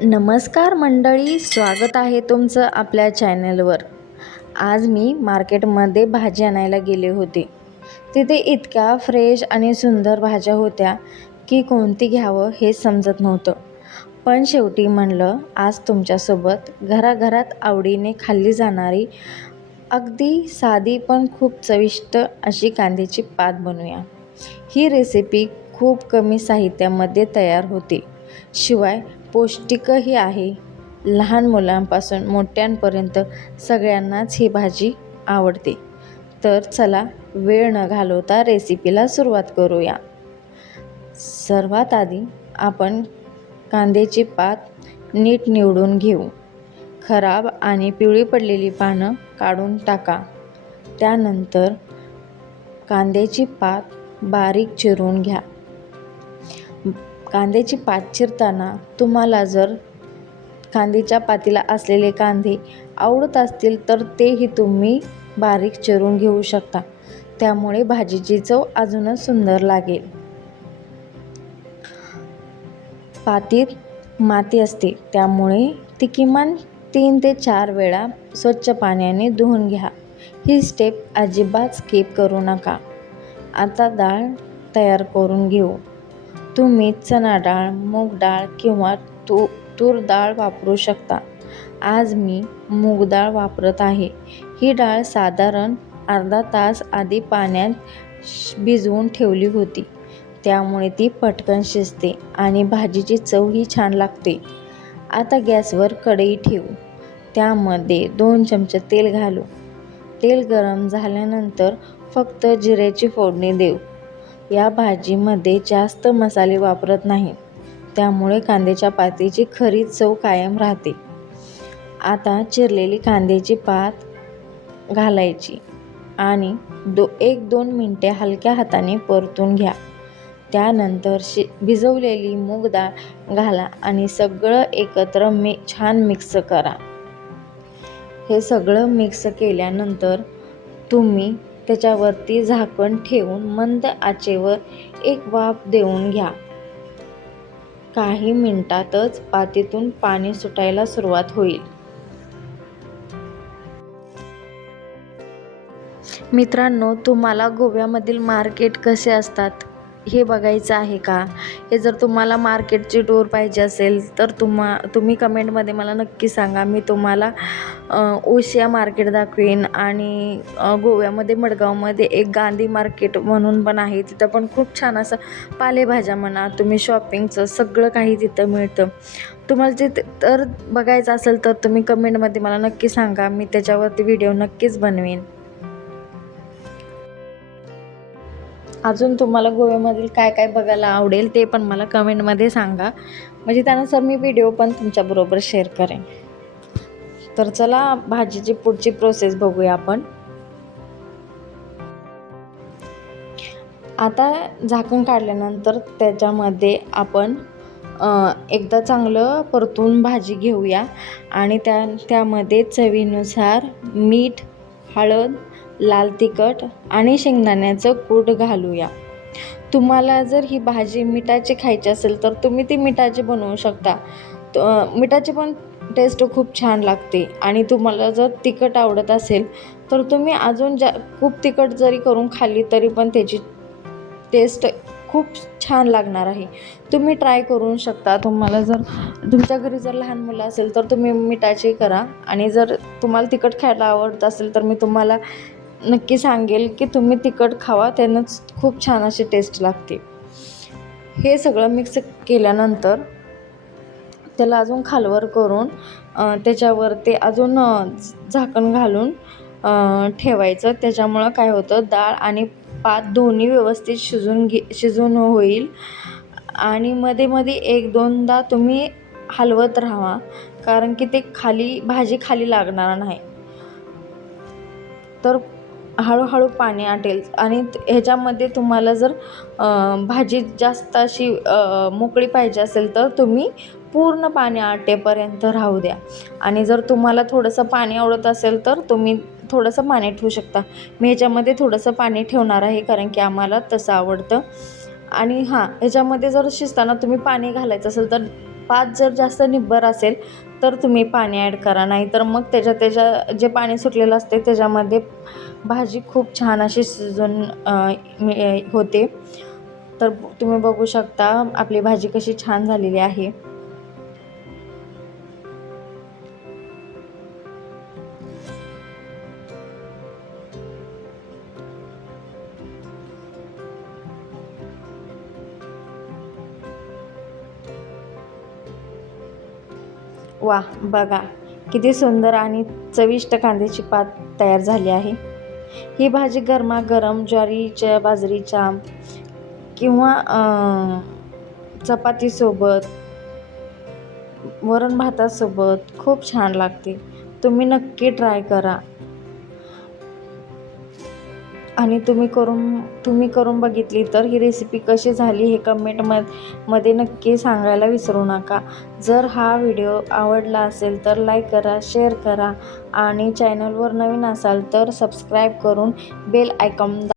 नमस्कार मंडळी, स्वागत आहे तुमचं आपल्या चॅनलवर. आज मी मार्केटमध्ये भाजी आणायला गेले होते. तिथे इतक्या फ्रेश आणि सुंदर भाज्या होत्या की कोणती घ्यावं हे समजत नव्हतं. पण शेवटी म्हणलं आज तुमच्यासोबत घराघरात आवडीने खाल्ली जाणारी अगदी साधी पण खूप चविष्ट अशी कांद्याची पात बनवूया. ही रेसिपी खूप कमी साहित्यामध्ये तयार होते, शिवाय पौष्टिकही आहे. लहान मुलांपासून मोठ्यांपर्यंत सगळ्यांनाच ही भाजी आवडते. तर चला वेळ न घालवता रेसिपीला सुरुवात करूया. सर्वात आधी आपण कांद्याची पात नीट निवडून घेऊ. खराब आणि पिवळी पडलेली पानं काढून टाका. त्यानंतर कांद्याची पात बारीक चिरून घ्या. कांद्याची पात चिरताना तुम्हाला जर कांद्याच्या पातीला असलेले कांदे आवडत असतील तर तेही तुम्ही बारीक चिरून घेऊ शकता. त्यामुळे भाजीची चव अजूनच सुंदर लागेल. पातीत माती असते, त्यामुळे ती किमान 3 ते 4 वेळा स्वच्छ पाण्याने धुवून घ्या. ही स्टेप अजिबात स्किप करू नका. आता डाळ तयार करून घेऊ. तुम्ही चणा डाळ, मूग डाळ किंवा तूर डाळ वापरू शकता. आज मी मूग डाळ वापरत आहे. ही डाळ साधारण अर्धा तास आधी पाण्यात भिजवून ठेवली होती, त्यामुळे ती पटकन शिजते आणि भाजीची चवही छान लागते. आता गॅसवर कढई ठेवू. त्यामध्ये 2 चमचे तेल घालू. तेल गरम झाल्यानंतर फक्त जिऱ्याची फोडणी देऊ. या भाजीमध्ये जास्त मसाले वापरत नाही, त्यामुळे कांद्याच्या पातीची खरी चव कायम राहते. आता चिरलेली कांद्याची पात घालायची आणि 1-2 मिनिटे हलक्या हाताने परतून घ्या. त्यानंतर भिजवलेली मूग डाळ घाला आणि सगळं एकत्र छान मिक्स करा. हे सगळं मिक्स केल्यानंतर तुम्ही त्याच्यावरती झाकण ठेवून मंद आचेवर एक वाफ देऊन घ्या. काही मिनिटातच पातीतून पाणी सुटायला सुरुवात होईल. मित्रांनो, तुम्हाला गोव्यामधील मार्केट कसे असतात हे बघायचं आहे का? हे जर तुम्हाला मार्केटची टूर पाहिजे असेल तर तुम्ही कमेंटमध्ये मला नक्की सांगा. मी तुम्हाला ओशिया मार्केट दाखवेन आणि गोव्यामध्ये मडगावमध्ये एक गांधी मार्केट म्हणून पण आहे. तिथं पण खूप छान असं पालेभाज्या म्हणा, तुम्ही शॉपिंगचं सगळं काही तिथं मिळतं. तुम्हाला जे तर बघायचं असेल तर तुम्ही कमेंटमध्ये मला नक्की सांगा. मी त्याच्यावरती व्हिडिओ नक्कीच बनवेन. अजून तुम्हाला गोव्यामधील काय काय बघायला आवडेल ते पण मला कमेंटमध्ये सांगा, म्हणजे त्यानुसार मी व्हिडिओ पण तुमच्याबरोबर शेअर करेन. तर चला भाजीची पुढची प्रोसेस बघूया आपण. आता झाकण काढल्यानंतर त्याच्यामध्ये आपण एकदा चांगलं परतून भाजी घेऊया आणि त्यामध्ये चवीनुसार मीठ, हळद, लाल तिखट आणि शेंगदाण्याचं कूट घालूया. तुम्हाला जर ही भाजी मिठाची खायची असेल तर तुम्ही ती मिठाची बनवू शकता. मिठाची पण टेस्ट खूप छान लागते. आणि तुम्हाला जर तिखट आवडत असेल तर तुम्ही अजून खूप तिखट जरी करून खाल्ली तरी पण त्याची टेस्ट खूप छान लागणार आहे. तुम्ही ट्राय करू शकता. तुम्हाला जर तुमच्या घरी जर लहान मुलं असेल तर तुम्ही मिठाची करा, आणि जर तुम्हाला तिखट खायला आवडत असेल तर मी तुम्हाला नक्की सांगेल की तुम्ही तिखट खावा, त्यानंच खूप छान अशी टेस्ट लागते. हे सगळं मिक्स केल्यानंतर त्याला अजून खालवर करून त्याच्यावरती अजून झाकण घालून ठेवायचं. त्याच्यामुळं काय होतं, डाळ आणि पात दोन्ही व्यवस्थित शिजून होईल. आणि मध्ये मध्ये 1-2दा तुम्ही हलवत राहा, कारण की ते भाजी खाली लागणार नाही. तर हळूहळू पाणी आटेल. आणि ह्याच्यामध्ये तुम्हाला जर भाजी जास्त अशी मोकळी पाहिजे असेल तर तुम्ही पूर्ण पाणी आटेपर्यंत राहू द्या. आणि जर तुम्हाला थोडंसं पाणी आवडत असेल तर तुम्ही थोडंसं पाणी ठेवू शकता. मी ह्याच्यामध्ये थोडंसं पाणी ठेवणार आहे, कारण की आम्हाला तसं आवडतं. आणि ह्याच्यामध्ये जर शिजताना तुम्ही पाणी घालायचं असेल तर पात जर जास्त निब्बर असेल तर तुम्ही पाणी ॲड करा, नाही तर मग त्याच्या जे पाणी सुटलेलं असते त्याच्यामध्ये भाजी खूप छान अशी शिजून होते. तर तुम्ही बघू शकता आपली भाजी कशी छान झालेली आहे. वाह! बघा किती सुंदर आणि चविष्ट कांद्याची पात तयार झाली आहे. ही भाजी गरमागरम ज्वारीच्या, बाजरीच्या किंवा चपातीसोबत, वरण भातासोबत खूप छान लागते. तुम्ही नक्की ट्राय करा आणि तुम्ही करून बघितली तर ही रेसिपी कशी झाली हे मध्ये नक्की सांगायला विसरू नका. जर हा व्हिडिओ आवडला असेल तर लाईक करा, शेअर करा आणि चॅनलवर नवीन असाल तर सबस्क्राईब करून बेल आयकॉन